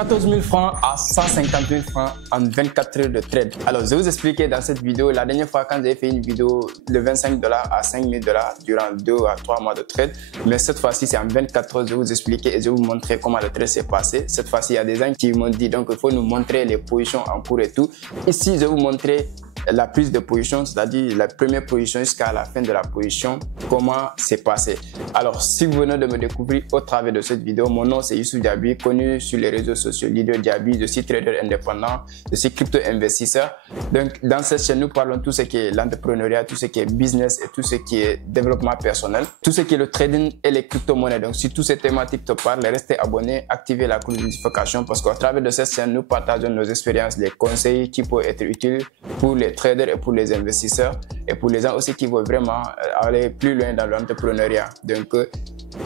14 000 francs à 150 000 francs en 24 heures de trade. Alors, je vais vous expliquer dans cette vidéo. La dernière fois, quand j'ai fait une vidéo de 25 $ à 5 000 $ durant 2 à 3 mois de trade. Mais cette fois-ci, c'est en 24 heures. Je vais vous expliquer et je vais vous montrer comment le trade s'est passé. Cette fois-ci, il y a des gens qui m'ont dit donc il faut nous montrer les positions en cours et tout. Ici, je vais vous montrer la prise de position, c'est-à-dire la première position jusqu'à la fin de la position, comment c'est passé. Alors, si vous venez de me découvrir au travers de cette vidéo, mon nom c'est Youssouf Diaby, connu sur les réseaux sociaux Leader Diaby, je suis trader indépendant, je suis crypto-investisseur. Donc, dans cette chaîne, nous parlons de tout ce qui est l'entrepreneuriat, tout ce qui est business et tout ce qui est développement personnel, tout ce qui est le trading et les crypto-monnaies. Donc, si toutes ces thématiques te parlent, restez abonné, activez la cloche de notification parce qu'au travers de cette chaîne, nous partageons nos expériences, les conseils qui peuvent être utiles pour les traders et pour les investisseurs et pour les gens aussi qui veulent vraiment aller plus loin dans l'entrepreneuriat. Donc,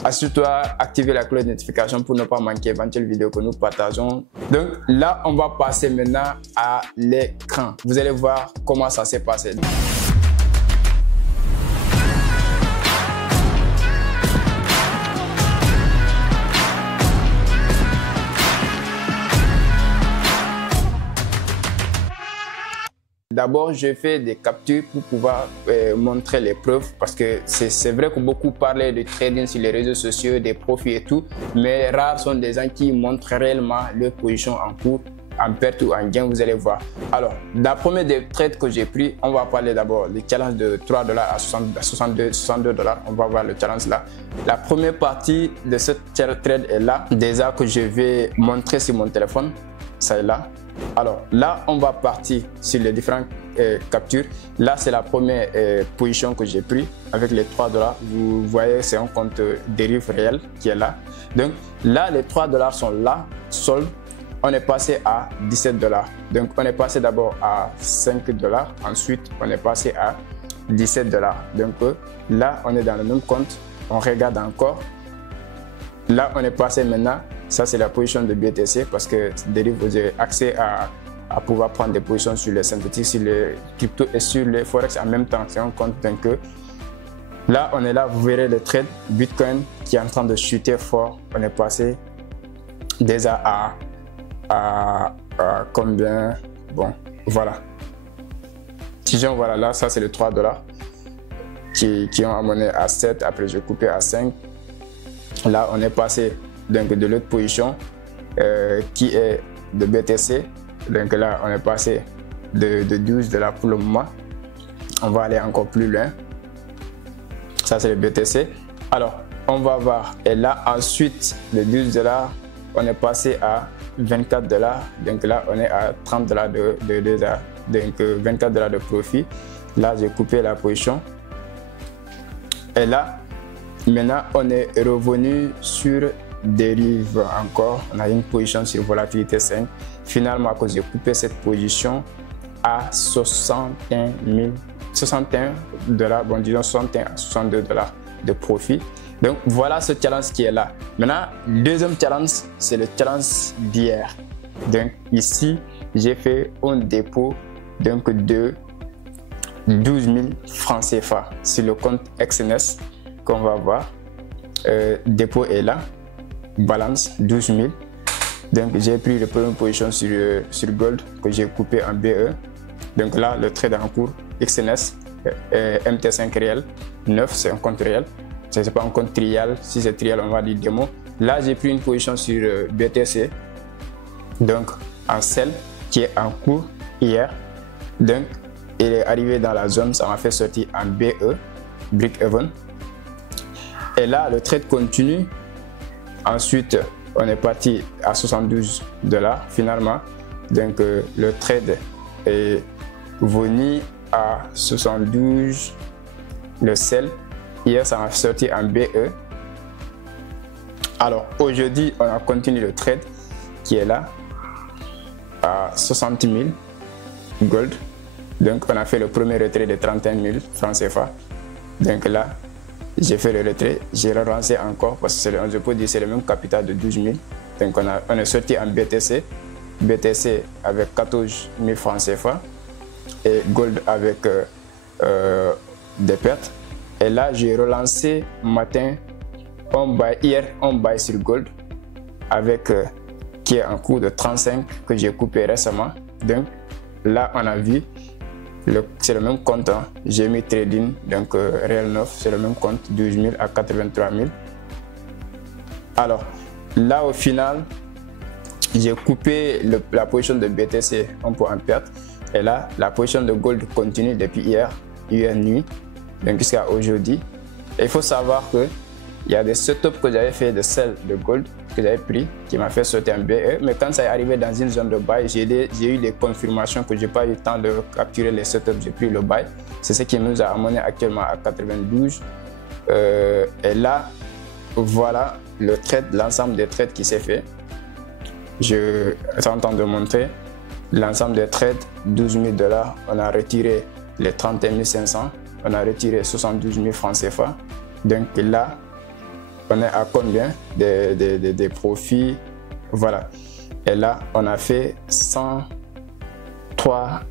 assure-toi, activez la cloche de notification pour ne pas manquer éventuelle vidéo que nous partageons. Donc là, on va passer maintenant à l'écran. Vous allez voir comment ça s'est passé. D'abord, je fais des captures pour pouvoir montrer les preuves parce que c'est vrai que beaucoup parlent de trading sur les réseaux sociaux, des profits et tout, mais rares sont des gens qui montrent réellement leur position en cours, en perte ou en gain, vous allez voir. Alors, dans la première des trades que j'ai pris, on va parler d'abord du challenge de 3 $ à 62 $. On va voir le challenge là. La première partie de cette trade est là, déjà que je vais montrer sur mon téléphone, ça est là. Alors là, on va partir sur les différentes captures. Là, c'est la première position que j'ai pris avec les 3 $. Vous voyez, c'est un compte dérive réel qui est là. Donc là, les 3 $ sont là, solde. On est passé à 17 $. Donc on est passé d'abord à 5 $. Ensuite, on est passé à 17 $. Donc là, on est dans le même compte. On regarde encore. Là, on est passé maintenant. Ça, c'est la position de BTC parce que Derive, vous avez accès à pouvoir prendre des positions sur les synthétiques, sur les crypto et sur les forex en même temps. C'est un compte donc là, on est là, vous verrez le trade Bitcoin qui est en train de chuter fort. On est passé déjà à combien? Bon, voilà. Si j'en voilà là, ça c'est les 3 $ qui ont amené à 7. Après, je coupé à 5. Là, on est passé donc de l'autre position qui est de BTC. Donc là, on est passé de 12 $ pour le moment. On va aller encore plus loin. Ça, c'est le BTC. Alors, on va voir. Et là, ensuite, de 12 $, on est passé à 24 $. Donc là, on est à 30 $ donc 24 $ de profit. Là, j'ai coupé la position. Et là, maintenant, on est revenu sur dérive encore. On a une position sur volatilité 5. Finalement, à cause j'ai coupé cette position à 61 $, bon disons 61 à 62 $ de profit. Donc voilà ce challenge qui est là. Maintenant, le deuxième challenge, c'est le challenge d'hier. Donc ici, j'ai fait un dépôt donc de 12 000 francs CFA sur le compte XNS qu'on va voir. Dépôt est là. Balance 12 000. Donc j'ai pris la première position sur Gold que j'ai coupé en BE. Donc là, le trade en cours XNS MT5 réel 9, c'est un compte réel. Ce n'est pas un compte trial. Si c'est trial, on va dire démo. Là, j'ai pris une position sur BTC, donc en sell qui est en cours hier. Donc il est arrivé dans la zone, ça m'a fait sortir en BE, break even. Et là, le trade continue. Ensuite, on est parti à 72 $ finalement. Donc, le trade est venu à 72. Le sell, hier, ça m'a sorti en BE. Alors, aujourd'hui, on a continué le trade qui est là à 60 000 gold. Donc, on a fait le premier retrait de 31 000 francs CFA. Donc là, j'ai fait le retrait, j'ai relancé encore parce que je peux dire c'est le même capital de 12 000. Donc on est sorti en BTC, BTC avec 14 000 francs CFA et Gold avec des pertes. Et là j'ai relancé matin, hier on buy sur Gold avec qui est en cours de 35 que j'ai coupé récemment. Donc là, on a vu, c'est le même compte, hein. J'ai mis trading, donc réel 9, c'est le même compte, 12 000 à 83 000. Alors là, au final, j'ai coupé la position de BTC un peu en perte. Et là, la position de gold continue depuis hier nuit, donc jusqu'à aujourd'hui. Et il faut savoir que il y a des setups que j'avais fait de sell de gold que j'avais pris qui m'a fait sauter un BE, mais quand ça est arrivé dans une zone de buy, j'ai eu des confirmations que j'ai pas eu le temps de capturer les setups, j'ai pris le buy. C'est ce qui nous a amené actuellement à 92. Et là, voilà le trade, l'ensemble des trades qui s'est fait. Je suis en train de montrer l'ensemble des trades, 12 000 $, on a retiré les 31 500, on a retiré 72 000 francs CFA. Donc là, on est à combien des profits? Voilà. Et là, on a fait 103.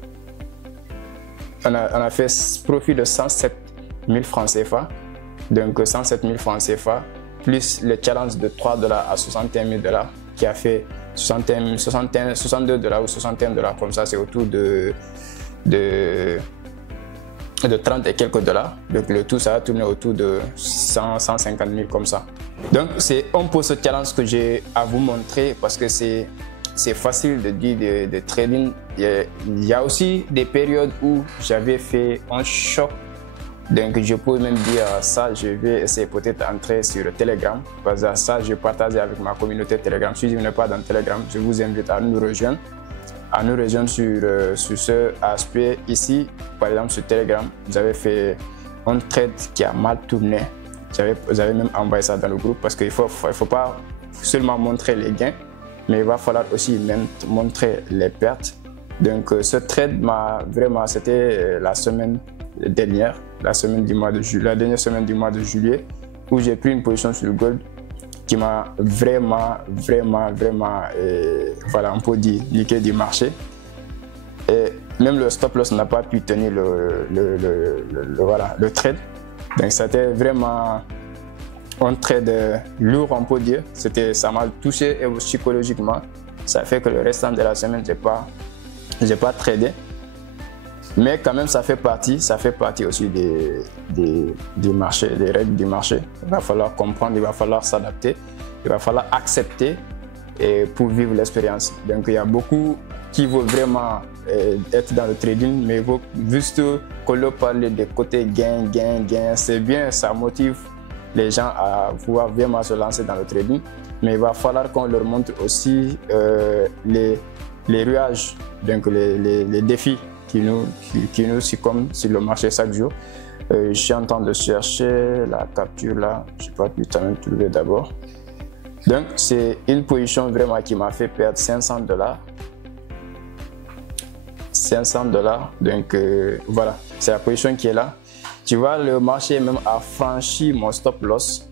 On a fait profit de 107 000 francs CFA. Donc 107 000 francs CFA, plus le challenge de 3 $ à 61 000 $ qui a fait 62 $ ou 61 $, comme ça, c'est autour de 30 et quelques dollars. Donc le tout, ça va tourner autour de 150 000 comme ça. Donc c'est un peu ce challenge que j'ai à vous montrer parce que c'est facile de dire de trading. Il y a aussi des périodes où j'avais fait un choc. Donc je peux même dire ça, je vais essayer peut-être d'entrer sur le Telegram. Parce que ça, je partage avec ma communauté Telegram. Si vous n'êtes pas dans Telegram, je vous invite à nous rejoindre. Sur ce aspect ici, par exemple sur Telegram, vous avez fait un trade qui a mal tourné. Vous avez même envoyé ça dans le groupe parce qu'il faut pas seulement montrer les gains, mais il va falloir aussi même montrer les pertes. Donc ce trade c'était la semaine dernière, la dernière semaine du mois de juillet, où j'ai pris une position sur le gold qui m'a vraiment, voilà, on peut dire, niqué du marché. Et même le stop loss n'a pas pu tenir le trade. Donc c'était vraiment un trade lourd, on peut dire. Ça m'a touché psychologiquement. Ça fait que le restant de la semaine, j'ai pas tradé. Mais quand même, ça fait partie aussi des marchés, des règles du marché. Il va falloir comprendre, il va falloir s'adapter, il va falloir accepter pour vivre l'expérience. Donc, il y a beaucoup qui veulent vraiment être dans le trading, mais il faut juste qu'on leur parle des côtés gain. C'est bien, ça motive les gens à pouvoir vraiment se lancer dans le trading. Mais il va falloir qu'on leur montre aussi les ruages, donc les défis qui nous succombent sur le marché chaque jour. Je suis en train de chercher la capture là, je n'ai pas pu quand même trouver d'abord. Donc c'est une position vraiment qui m'a fait perdre 500 $. 500 $, donc voilà, c'est la position qui est là. Tu vois, le marché même a franchi mon stop loss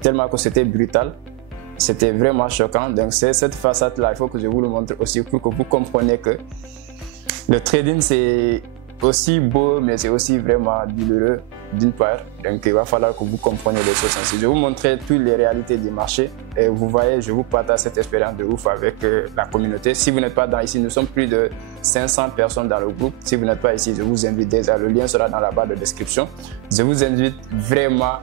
tellement que c'était brutal. C'était vraiment choquant. Donc c'est cette façade là, il faut que je vous le montre aussi pour que vous compreniez que le trading, c'est aussi beau, mais c'est aussi vraiment douloureux d'une part. Donc, il va falloir que vous compreniez les choses ainsi. Je vais vous montrer toutes les réalités du marché. Et vous voyez, je vous partage cette expérience de ouf avec la communauté. Si vous n'êtes pas ici, nous sommes plus de 500 personnes dans le groupe. Si vous n'êtes pas ici, je vous invite déjà. Le lien sera dans la barre de description. Je vous invite vraiment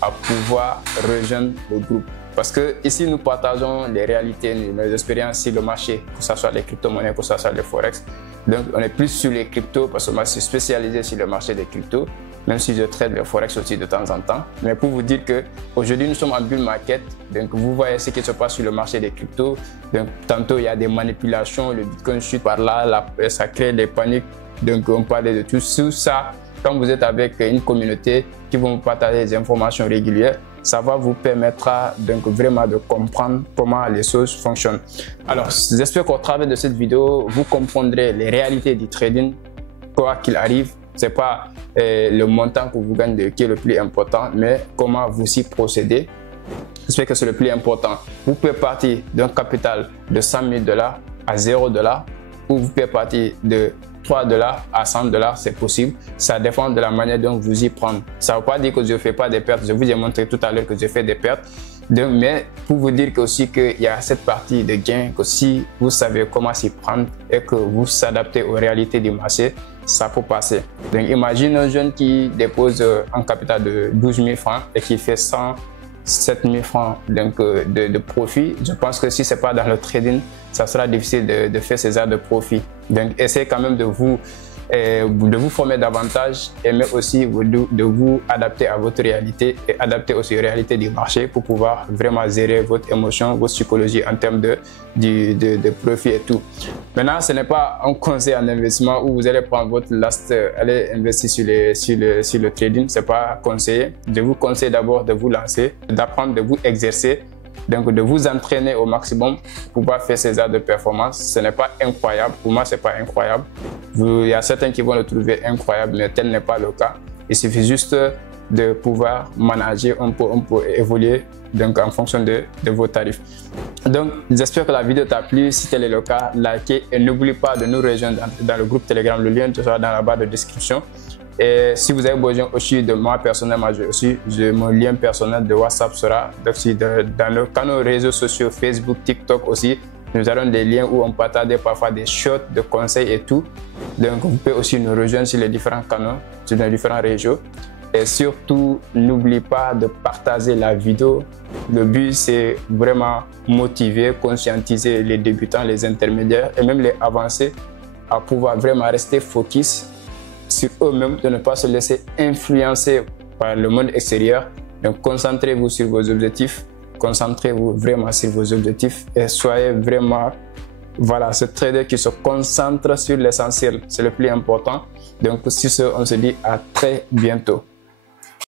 à pouvoir rejoindre le groupe. Parce que ici, nous partageons les réalités, nos expériences sur le marché, que ce soit les crypto-monnaies, que ce soit les forex. Donc, on est plus sur les cryptos parce que moi, je suis spécialisé sur le marché des cryptos, même si je traite le forex aussi de temps en temps. Mais pour vous dire qu'aujourd'hui, nous sommes en bull market. Donc, vous voyez ce qui se passe sur le marché des cryptos. Donc, tantôt, il y a des manipulations, le Bitcoin chute par là, ça crée des paniques. Donc, on parlait de tout ça. Quand vous êtes avec une communauté qui va vous partager des informations régulières, ça va vous permettre donc vraiment de comprendre comment les choses fonctionnent. Alors, j'espère qu'au travers de cette vidéo, vous comprendrez les réalités du trading. Quoi qu'il arrive, ce n'est pas le montant que vous gagnez qui est le plus important, mais comment vous y procédez. J'espère que c'est le plus important. Vous pouvez partir d'un capital de 100 000 $ à 0 $, ou vous pouvez partir de 3 $ à 100 $, c'est possible. Ça dépend de la manière dont vous y prenez. Ça ne veut pas dire que je ne fais pas des pertes. Je vous ai montré tout à l'heure que je fais des pertes. Donc, mais pour vous dire aussi qu'il y a cette partie de gain que si vous savez comment s'y prendre et que vous s'adaptez aux réalités du marché, ça peut passer. Donc, imagine un jeune qui dépose un capital de 12 000 francs et qui fait 107 000 francs donc, de profit. Je pense que si ce n'est pas dans le trading, ça sera difficile de faire ces heures de profit. Donc, essayez quand même de vous former davantage, mais aussi de vous adapter à votre réalité et adapter aussi aux réalités du marché pour pouvoir vraiment gérer votre émotion, votre psychologie en termes de profit et tout. Maintenant, ce n'est pas un conseil en investissement où vous allez prendre votre last, aller investir sur le trading. Ce n'est pas conseillé. Je vous conseille d'abord de vous lancer, d'apprendre, de vous exercer. Donc, de vous entraîner au maximum pour pouvoir faire ces heures de performance. Ce n'est pas incroyable. Pour moi, ce n'est pas incroyable. Il y a certains qui vont le trouver incroyable, mais tel n'est pas le cas. Il suffit juste de pouvoir manager, on peut évoluer donc, en fonction de vos tarifs. Donc, j'espère que la vidéo t'a plu. Si tel est le cas, likez et n'oublie pas de nous rejoindre dans le groupe Telegram. Le lien sera dans la barre de description. Et si vous avez besoin aussi de moi personnellement, mon lien personnel de WhatsApp sera aussi dans nos canaux réseaux sociaux, Facebook, TikTok aussi. Nous avons des liens où on partage parfois des shorts de conseils et tout. Donc vous pouvez aussi nous rejoindre sur les différents canaux, sur les différents réseaux. Et surtout, n'oublie pas de partager la vidéo. Le but, c'est vraiment motiver, conscientiser les débutants, les intermédiaires et même les avancés à pouvoir vraiment rester focus sur eux-mêmes, de ne pas se laisser influencer par le monde extérieur. Donc, concentrez-vous sur vos objectifs, concentrez-vous vraiment sur vos objectifs et soyez vraiment, voilà, ce trader qui se concentre sur l'essentiel. C'est le plus important. Donc, sur ce, on se dit à très bientôt.